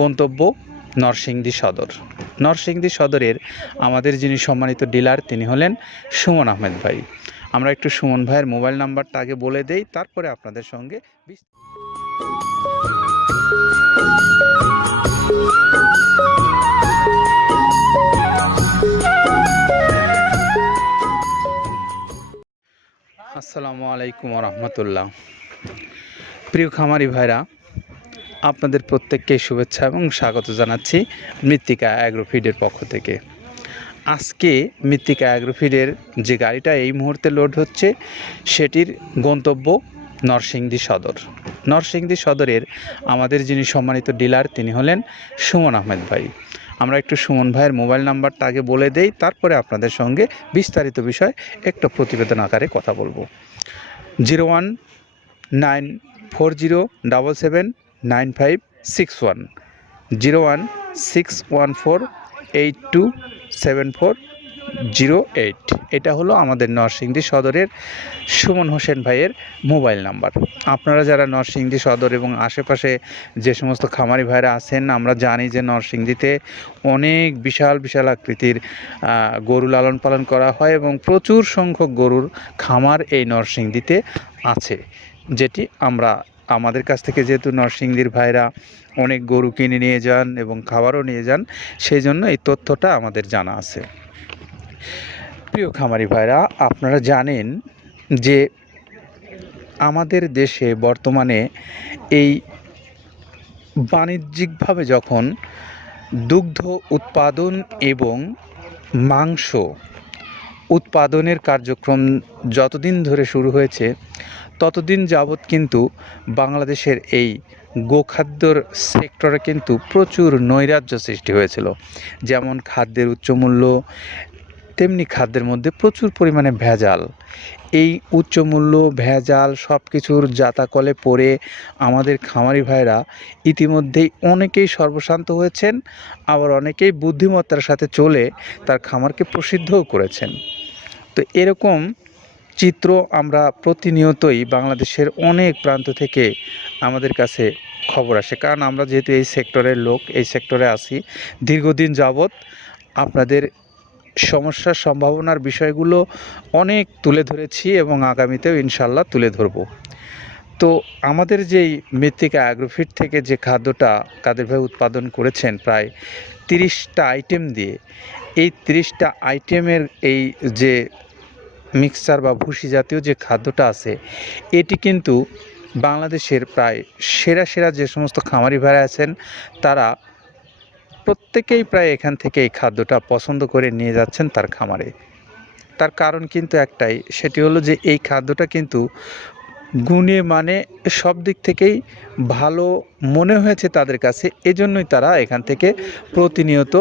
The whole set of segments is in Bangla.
গন্তব্য নরসিংদী সদর। নরসিংদী সদরের আমাদের যিনি সম্মানিত ডিলার, তিনি হলেন সুমন আহমেদ ভাই। আমরা একটু সুমন ভাইয়ের মোবাইল নাম্বারটা আগে বলে দেই, তারপরে আপনাদের সঙ্গে আসসালামু আলাইকুম রহমতুল্লাহ। প্রিয় খামারি ভাইরা আপনাদের প্রত্যেককে শুভেচ্ছা এবং স্বাগত জানাচ্ছি মৃত্তিকা অ্যাগ্রোফিডের পক্ষ থেকে। আজকে মৃত্তিকা অ্যাগ্রোফিডের যে গাড়িটা এই মুহূর্তে লোড হচ্ছে, সেটির গন্তব্য নরসিংদী সদর। নরসিংদী সদরের আমাদের যিনি সম্মানিত ডিলার তিনি হলেন সুমন আহমেদ ভাই। আমরা একটু সুমন ভাইয়ের মোবাইল নাম্বারটা আগে বলে দেই, তারপরে আপনাদের সঙ্গে বিস্তারিত বিষয় একটু প্রতিবেদন আকারে কথা বলব। Zero one nine four zero double seven nine five six one, zero one six one four, eight two seven four zero eight. এটা হলো আমাদের নরসিংদী সদরের সুমন হোসেন ভাইয়ের মোবাইল নাম্বার। আপনারা যারা নরসিংদী সদর এবং আশেপাশে যে সমস্ত খামারি ভাইরা আছেন, আমরা জানি যে নরসিংদীতে অনেক বিশাল বিশাল আকৃতির গরু লালন পালন করা হয় এবং প্রচুর সংখ্যক গরুর খামার এই নরসিংদীতে আছে, যেটি আমরা আমাদের কাছ থেকে যেহেতু নরসিংদীর ভাইরা অনেক গরু কিনে নিয়ে যান এবং খাবারও নিয়ে যান সেই জন্য এই তথ্যটা আমাদের জানা আছে। প্রিয় খামারি ভাইরা, আপনারা জানেন যে আমাদের দেশে বর্তমানে এই বাণিজ্যিকভাবে যখন দুগ্ধ উৎপাদন এবং মাংস উৎপাদনের কার্যক্রম যতদিন ধরে শুরু হয়েছে, ততদিন যাবৎ কিন্তু বাংলাদেশের এই গোখাদ্যর সেক্টরে কিন্তু প্রচুর নৈরাজ্য সৃষ্টি হয়েছিল। যেমন খাদ্যের উচ্চমূল্য তেমনি খাদ্যের মধ্যে প্রচুর পরিমাণে ভেজাল। এই উচ্চমূল্য ভেজাল সব কিছুর জাতাকলে পড়ে আমাদের খামারি ভাইরা ইতিমধ্যেই অনেকেই সর্বশান্ত হয়েছেন, আবার অনেকেই বুদ্ধিমত্তার সাথে চলে তার খামারকে প্রসিদ্ধও করেছেন। তো এরকম চিত্র আমরা প্রতিনিয়তই বাংলাদেশের অনেক প্রান্ত থেকে আমাদের কাছে খবর আসে। কারণ আমরা যেহেতু এই সেক্টরের লোক, এই সেক্টরে আসি দীর্ঘদিন যাবৎ আপনাদের সমস্যার সম্ভাবনার বিষয়গুলো অনেক তুলে ধরেছি এবং আগামীতেও ইনশাল্লাহ তুলে ধরব। তো আমাদের যেই মৃত্তিকা অ্যাগ্রোফিট থেকে যে খাদ্যটা কাদের ভাই উৎপাদন করেছেন প্রায় তিরিশটা আইটেম দিয়ে, এই তিরিশটা আইটেমের এই যে মিক্সচার বা ভুসি জাতীয় যে খাদ্যটা আছে, এটি কিন্তু বাংলাদেশের প্রায় সেরা সেরা যে সমস্ত খামারি ভাইরা আছেন, তারা প্রত্যেকেই প্রায় এখান থেকে এই খাদ্যটা পছন্দ করে নিয়ে যাচ্ছেন তার খামারে। তার কারণ কিন্তু একটাই, সেটি হলো যে এই খাদ্যটা কিন্তু গুণে মানে সব দিক থেকেই ভালো মনে হয়েছে তাদের কাছে, এজন্যই তারা এখান থেকে প্রতিনিয়ত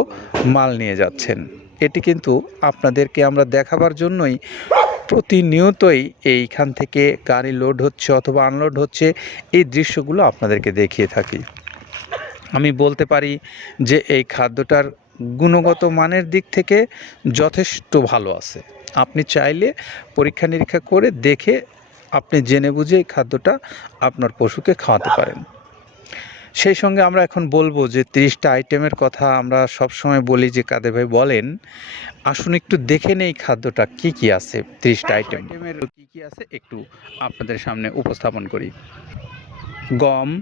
মাল নিয়ে যাচ্ছেন। এটি কিন্তু আপনাদেরকে আমরা দেখাবার জন্যই প্রতিনিয়তই এইখান থেকে গাড়ি লোড হচ্ছে অথবা আনলোড হচ্ছে, এই দৃশ্যগুলো আপনাদেরকে দেখিয়ে থাকি। আমি বলতে পারি যে এই খাদ্যটার গুণগত মানের দিক থেকে যথেষ্ট ভালো আছে। আপনি চাইলে পরীক্ষা নিরীক্ষা করে দেখে আপনি জেনে বুঝে এই খাদ্যটা আপনার পশুকে খাওয়াতে পারেন। সেই সঙ্গে আমরা এখন বলব যে তিরিশটা আইটেমের কথা আমরা সব সময় বলি যে কাদের ভাই বলেন আসুন একটু দেখে নেই খাদ্যটা কি কি আছে তিরিশটা আইটেমের কি কি আছে একটু আপনাদের সামনে উপস্থাপন করি। গম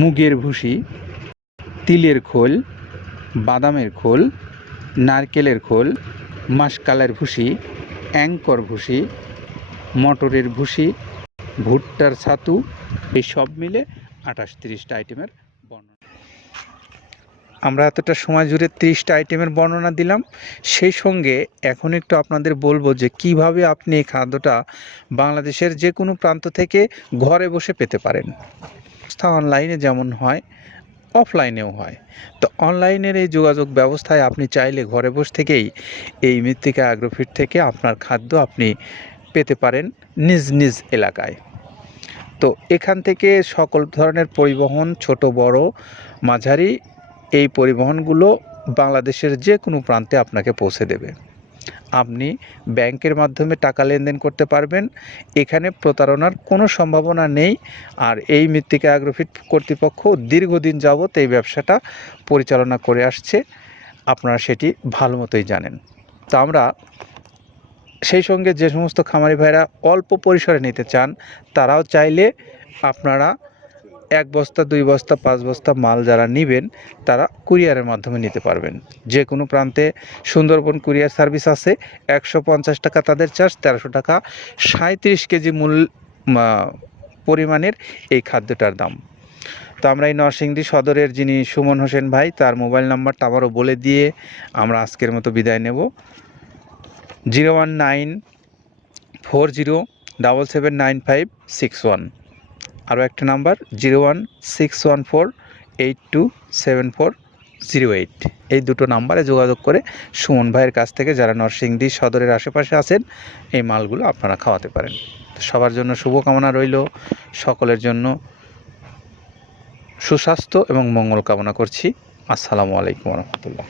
মুগের ভুসি, তিলের খোল, বাদামের খোল, নারকেলের খোল, মাসকালের ভুসি, অ্যাঙ্কর ভুসি, মটরের ভুসি, ভুট্টার ছাতু, এই সব মিলে আঠাশ তিরিশটা আইটেমের বর্ণনা। আমরা এতটা সময় জুড়ে তিরিশটা আইটেমের বর্ণনা দিলাম। সেই সঙ্গে এখন একটু আপনাদের বলব যে কীভাবে আপনি এই খাদ্যটা বাংলাদেশের যে কোনো প্রান্ত থেকে ঘরে বসে পেতে পারেন। সংস্থা অনলাইনে যেমন হয় অফলাইনেও হয়। তো অনলাইনের এই যোগাযোগ ব্যবস্থায় আপনি চাইলে ঘরে বসে থেকেই এই মৃত্তিকা অ্যাগ্রোফিট থেকে আপনার খাদ্য আপনি পেতে পারেন নিজ নিজ এলাকায়। তো এখান থেকে সকল ধরনের পরিবহন, ছোট, বড়, মাঝারি, এই পরিবহনগুলো বাংলাদেশের যে কোনো প্রান্তে আপনাকে পৌঁছে দেবে। আপনি ব্যাংকের মাধ্যমে টাকা লেনদেন করতে পারবেন। এখানে প্রতারণার কোনো সম্ভাবনা নেই। আর এই মৃত্তিকা অ্যাগ্রোফিট কর্তৃপক্ষ দীর্ঘদিন যাবৎ এই ব্যবসাটা পরিচালনা করে আসছে। আপনারা সেটি ভালো মতোই জানেন। তো আমরা সেই সঙ্গে যে সমস্ত খামারি ভাইরা অল্প পরিসরে নিতে চান, তারাও চাইলে আপনারা এক বস্তা, দুই বস্তা, পাঁচ বস্তা মাল যারা নেবেন, তারা কুরিয়ারের মাধ্যমে নিতে পারবেন। যে কোনো প্রান্তে সুন্দরবন কুরিয়ার সার্ভিস আছে, একশো পঞ্চাশ টাকা তাদের চার্জ, তেরোশো টাকা সাঁত্রিশ কেজি মূল পরিমাণের এই খাদ্যটার দাম। তো আমরা এই নরসিংদী সদরের যিনি সুমন হোসেন ভাই, তার মোবাইল নাম্বারটা আবারও বলে দিয়ে আমরা আজকের মতো বিদায় নেব। Zero one nine four zero double seven nine five six one. আরও একটা number, zero one six one four eight two seven four zero eight. এই দুটো নাম্বারে যোগাযোগ করে সুমন ভাইয়ের কাছ থেকে যারা নরসিংদী সদরের আশেপাশে আছেন, এই মালগুলো আপনারা খাওয়াতে পারেন। সবার জন্য শুভকামনা রইল। সকলের জন্য সুস্বাস্থ্য এবং মঙ্গল কামনা করছি। আসসালামু আলাইকুম রহমতুল্লাহ।